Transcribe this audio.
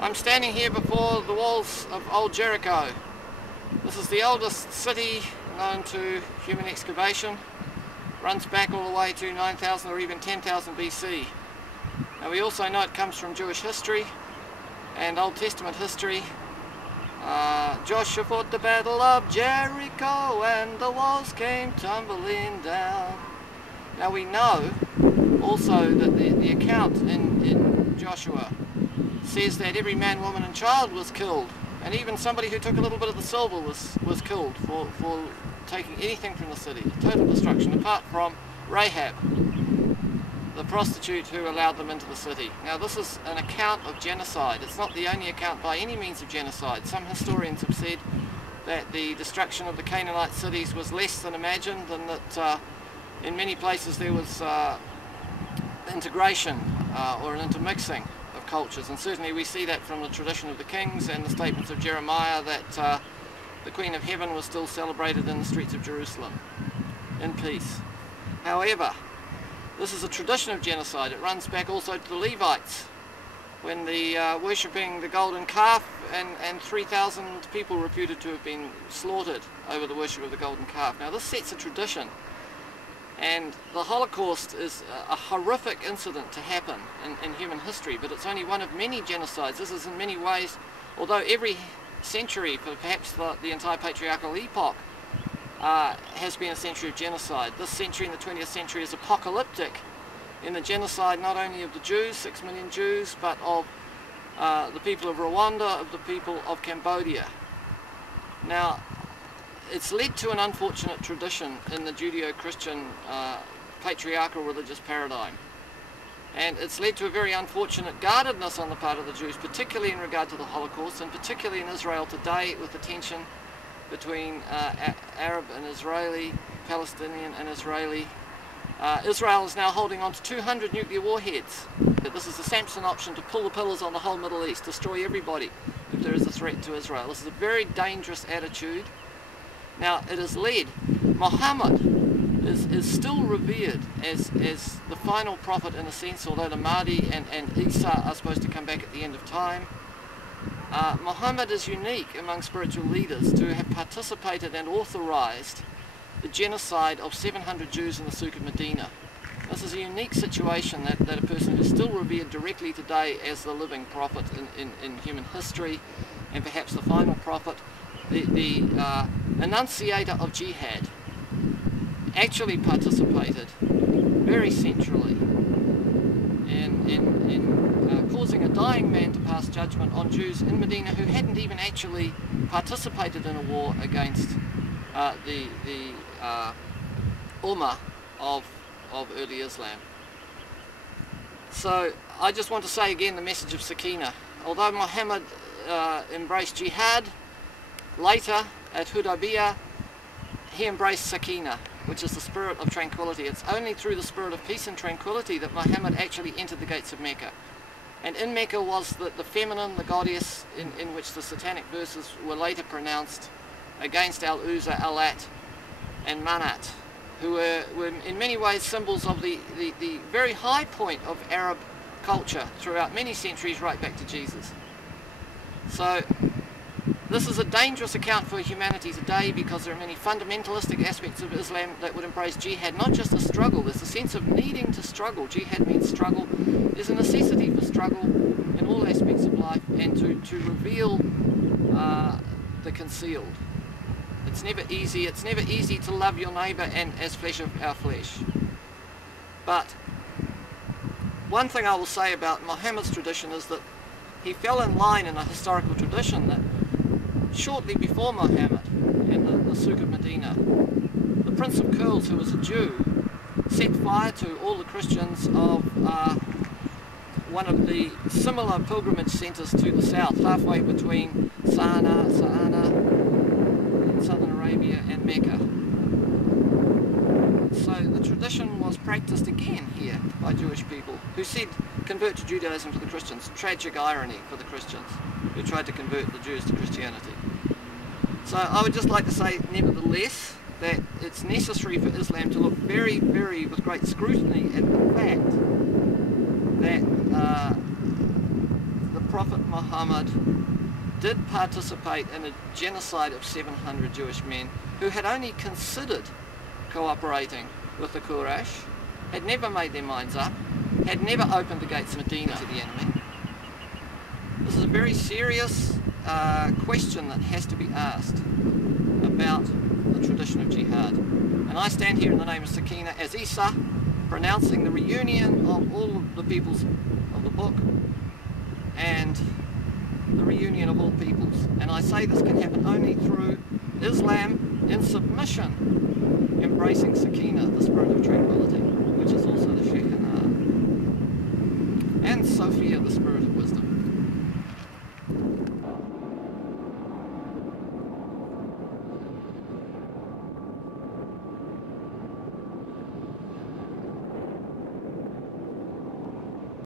I'm standing here before the walls of old Jericho. This is the oldest city known to human excavation. Runs back all the way to 9,000 or even 10,000 BC. Now we also know it comes from Jewish history and Old Testament history. Joshua fought the battle of Jericho and the walls came tumbling down. Now we know also that the account in Joshua says that every man, woman and child was killed, and even somebody who took a little bit of the silver was killed for taking anything from the city. Total destruction, apart from Rahab, the prostitute who allowed them into the city. Now this is an account of genocide. It's not the only account by any means of genocide. Some historians have said that the destruction of the Canaanite cities was less than imagined, and that in many places there was integration or an intermixing of cultures, and certainly we see that from the tradition of the kings and the statements of Jeremiah that the Queen of Heaven was still celebrated in the streets of Jerusalem in peace. However, this is a tradition of genocide. It runs back also to the Levites, when worshipping the golden calf, and 3,000 people reputed to have been slaughtered over the worship of the golden calf. Now this sets a tradition, and the Holocaust is a horrific incident to happen in human history, but it's only one of many genocides. This is in many ways, although every century for perhaps the entire patriarchal epoch has been a century of genocide. This century, in the 20th century, is apocalyptic in the genocide not only of the Jews, 6 million Jews, but of the people of Rwanda, of the people of Cambodia. Now, it's led to an unfortunate tradition in the Judeo-Christian patriarchal religious paradigm. And it's led to a very unfortunate guardedness on the part of the Jews, particularly in regard to the Holocaust, and particularly in Israel today with the tension between Arab and Israeli, Palestinian and Israeli. Israel is now holding on to 200 nuclear warheads. This is the Samson option to pull the pillars on the whole Middle East, destroy everybody if there is a threat to Israel. This is a very dangerous attitude. Now it has led, Muhammad is still revered as the final prophet in a sense, although the Mahdi and Isa are supposed to come back at the end of time. Muhammad is unique among spiritual leaders to have participated and authorized the genocide of 700 Jews in the Souk of Medina. This is a unique situation that a person who is still revered directly today as the living prophet in human history, and perhaps the final prophet, the enunciator of Jihad, actually participated very centrally in causing a dying man to pass judgment on Jews in Medina who hadn't even actually participated in a war against the Ummah of early Islam. So I just want to say again the message of Sakina. Although Muhammad embraced Jihad, later at Hudaybiyah he embraced Sakina, which is the spirit of tranquility. It's only through the spirit of peace and tranquility that Muhammad actually entered the gates of Mecca. And in Mecca was the feminine, the goddess, in which the satanic verses were later pronounced against Al-Uzza, Alat and Manat, who were in many ways symbols of the very high point of Arab culture throughout many centuries right back to Jesus. So this is a dangerous account for humanity today, because there are many fundamentalistic aspects of Islam that would embrace jihad, not just a struggle. There's a sense of needing to struggle. Jihad means struggle. There's a necessity for struggle in all aspects of life, and to reveal the concealed. It's never easy. It's never easy to love your neighbour and as flesh of our flesh. But one thing I will say about Muhammad's tradition is that he fell in line in a historical tradition that shortly before Muhammad in the Souk of Medina, the Prince of Curls, who was a Jew, set fire to all the Christians of one of the similar pilgrimage centres to the south, halfway between Sa'ana in southern Arabia and Mecca. So the tradition was practiced again here by Jewish people who said convert to Judaism for the Christians. Tragic irony for the Christians who tried to convert the Jews to Christianity. So I would just like to say, nevertheless, that it's necessary for Islam to look very, very with great scrutiny at the fact that the Prophet Muhammad Muhammad did participate in a genocide of 700 Jewish men who had only considered cooperating with the Quraysh, had never made their minds up, had never opened the gates of Medina to the enemy. This is a very serious question that has to be asked about the tradition of jihad. And I stand here in the name of Sakina as Isa, pronouncing the reunion of all of the peoples of the book and the reunion of all peoples. And I say this can happen only through Islam in submission, embracing Sakina, the spirit of tranquility, which is also the Shekinah, and Sophia, the spirit of wisdom.